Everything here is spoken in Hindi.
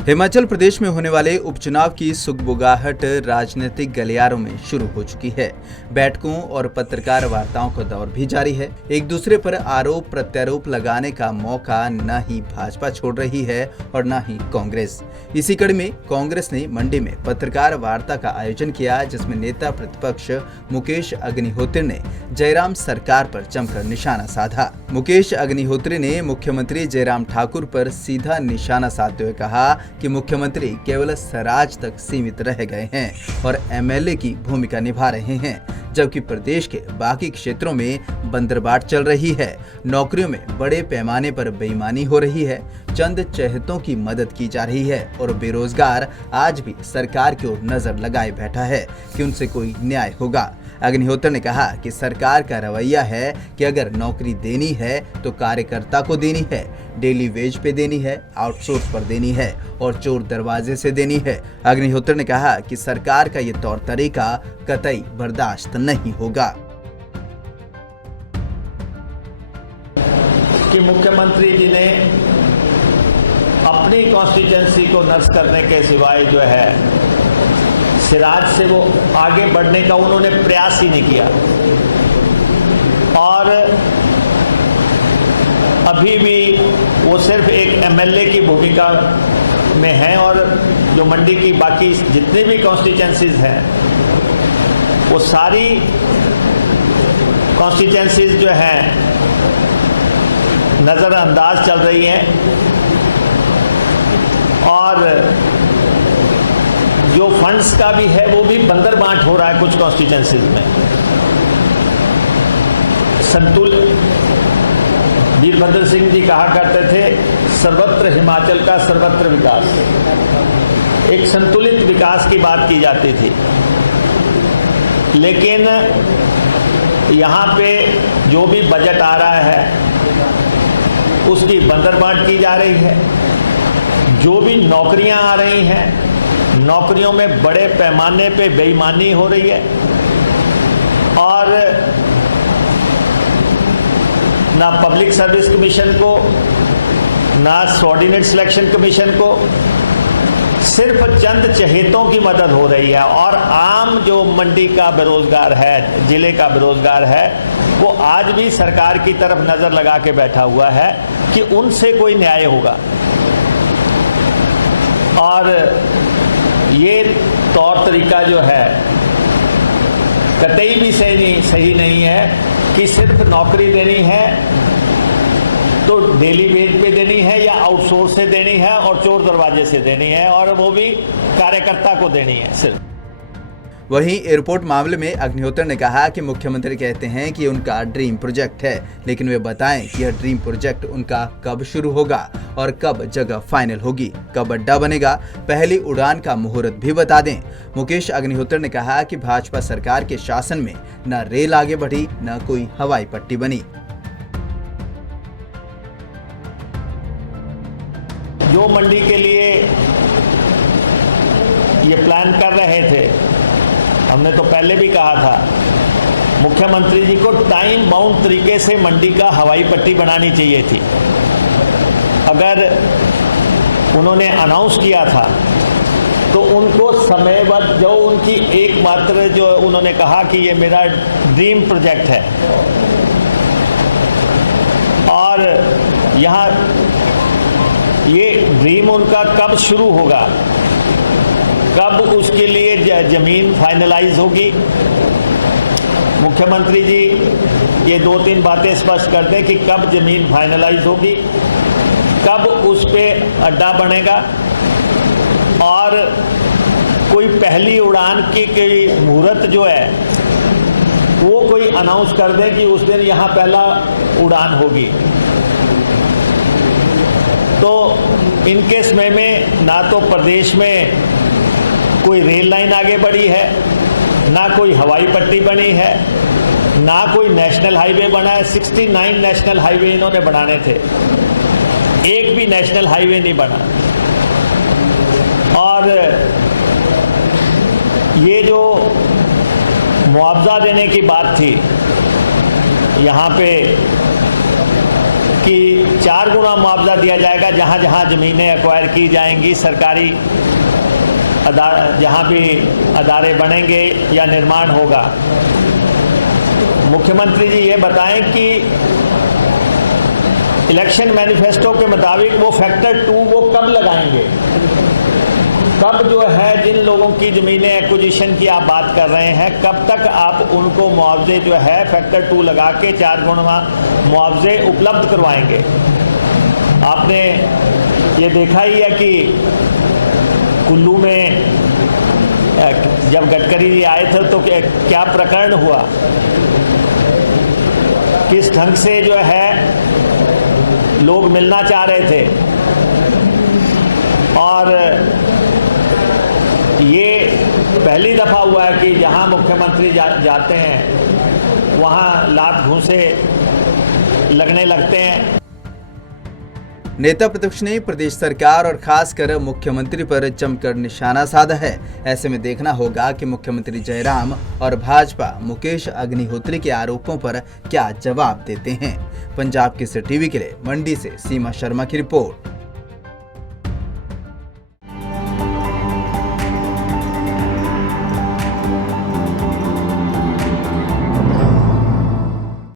हिमाचल प्रदेश में होने वाले उपचुनाव की सुगबुगाहट राजनीतिक गलियारों में शुरू हो चुकी है। बैठकों और पत्रकार वार्ताओं का दौर भी जारी है। एक दूसरे पर आरोप प्रत्यारोप लगाने का मौका न ही भाजपा छोड़ रही है और न ही कांग्रेस। इसी कड़ी में कांग्रेस ने मंडी में पत्रकार वार्ता का आयोजन किया, जिसमें नेता प्रतिपक्ष मुकेश अग्निहोत्री ने जयराम सरकार पर जमकर निशाना साधा। मुकेश अग्निहोत्री ने मुख्यमंत्री जयराम ठाकुर पर सीधा निशाना साधते हुए कहा कि मुख्यमंत्री केवल स्वराज तक सीमित रह गए हैं और एमएलए की भूमिका निभा रहे हैं, जबकि प्रदेश के बाकी क्षेत्रों में बंदरबाट चल रही है। नौकरियों में बड़े पैमाने पर बेईमानी हो रही है, चंद चहेतों की मदद की जा रही है और बेरोजगार आज भी सरकार की ओर नजर लगाए बैठा है कि उनसे कोई न्याय होगा। अग्निहोत्री ने कहा कि सरकार का रवैया है कि अगर नौकरी देनी है तो कार्यकर्ता को देनी है, डेली वेज पे देनी है, आउटसोर्स पर देनी है और चोर दरवाजे से देनी है। अग्निहोत्री ने कहा कि सरकार का ये तौर तरीका कतई बर्दाश्त नहीं होगा। कि मुख्यमंत्री जी ने अपनी कॉन्स्टिट्यूंसी को नर्स करने के सिवाय जो है सिराज से वो आगे बढ़ने का उन्होंने प्रयास ही नहीं किया और अभी भी वो सिर्फ एक एमएलए की भूमिका में है और जो मंडी की बाकी जितनी भी कॉन्स्टिट्यूंसीज हैं वो सारी कॉन्स्टिट्यूंसीज जो हैं नज़रअंदाज चल रही हैं और जो फंड्स का भी है वो भी बंदरबाट हो रहा है कुछ कॉन्स्टिट्यूंसीज में। वीरभद्र सिंह जी कहा करते थे सर्वत्र हिमाचल का सर्वत्र विकास, एक संतुलित विकास की बात की जाती थी, लेकिन यहाँ पे जो भी बजट आ रहा है उसकी बंदरबाट की जा रही है। जो भी नौकरियां आ रही हैं नौकरियों में बड़े पैमाने पे बेईमानी हो रही है और ना पब्लिक सर्विस कमीशन को ना सबऑर्डिनेट सिलेक्शन कमीशन को सिर्फ चंद चहेतों की मदद हो रही है और आम जो मंडी का बेरोजगार है, जिले का बेरोजगार है, वो आज भी सरकार की तरफ नजर लगा के बैठा हुआ है कि उनसे कोई न्याय होगा। और ये तौर तरीका जो है कतई भी सही नहीं है कि सिर्फ नौकरी देनी है तो डेली वेज पे देनी है या आउटसोर्स से देनी है और चोर दरवाजे से देनी है और वो भी कार्यकर्ता को देनी है सिर्फ। वहीं एयरपोर्ट मामले में अग्निहोत्री ने कहा कि मुख्यमंत्री कहते हैं कि उनका ड्रीम प्रोजेक्ट है, लेकिन वे बताएं कि यह ड्रीम प्रोजेक्ट उनका कब शुरू होगा और कब जगह फाइनल होगी, कब अड्डा बनेगा, पहली उड़ान का मुहूर्त भी बता दें। मुकेश अग्निहोत्री ने कहा कि भाजपा सरकार के शासन में न रेल आगे बढ़ी न कोई हवाई पट्टी बनी। जो मंडी के लिए ये प्लान कर रहे थे, हमने तो पहले भी कहा था मुख्यमंत्री जी को टाइम बाउंड तरीके से मंडी का हवाई पट्टी बनानी चाहिए थी। अगर उन्होंने अनाउंस किया था तो उनको समयबद्ध, जो उनकी एकमात्र जो उन्होंने कहा कि ये मेरा ड्रीम प्रोजेक्ट है और यहाँ ये ड्रीम उनका कब शुरू होगा, कब उसके लिए जमीन फाइनलाइज होगी। मुख्यमंत्री जी ये 2-3 बातें स्पष्ट कर दें कि कब जमीन फाइनलाइज होगी, कब उस पे अड्डा बनेगा और कोई पहली उड़ान की मुहूर्त जो है वो कोई अनाउंस कर दें कि उस दिन यहाँ पहला उड़ान होगी। तो इनके समय में ना तो प्रदेश में कोई रेल लाइन आगे बढ़ी है, ना कोई हवाई पट्टी बनी है, ना कोई नेशनल हाईवे बना है। 69 नेशनल हाईवे इन्होंने बनाने थे, एक भी नेशनल हाईवे नहीं बना। और ये जो मुआवजा देने की बात थी, यहाँ पे कि 4 गुना मुआवजा दिया जाएगा जहाँ जहाँ ज़मीनें एक्वायर की जाएंगी, सरकारी जहाँ भी अदारे बनेंगे या निर्माण होगा। मुख्यमंत्री जी ये बताएं कि इलेक्शन मैनिफेस्टो के मुताबिक वो फैक्टर 2 वो कब लगाएंगे, कब जो है जिन लोगों की ज़मीनें एक्विजिशन की आप बात कर रहे हैं, कब तक आप उनको मुआवजे जो है फैक्टर 2 लगा के 4 गुना मुआवजे उपलब्ध करवाएंगे। आपने ये देखा ही है कि कुल्लू में जब गडकरी जी आए थे तो क्या प्रकरण हुआ, किस ढंग से जो है लोग मिलना चाह रहे थे, और ये पहली दफ़ा हुआ है कि जहां मुख्यमंत्री जाते हैं वहां लात घूंसे लगने लगते हैं। नेता प्रतिपक्ष ने प्रदेश सरकार और खासकर मुख्यमंत्री पर जमकर निशाना साधा है। ऐसे में देखना होगा कि मुख्यमंत्री जयराम और भाजपा मुकेश अग्निहोत्री के आरोपों पर क्या जवाब देते हैं। पंजाब केसरी टीवी के लिए मंडी से सीमा शर्मा की रिपोर्ट।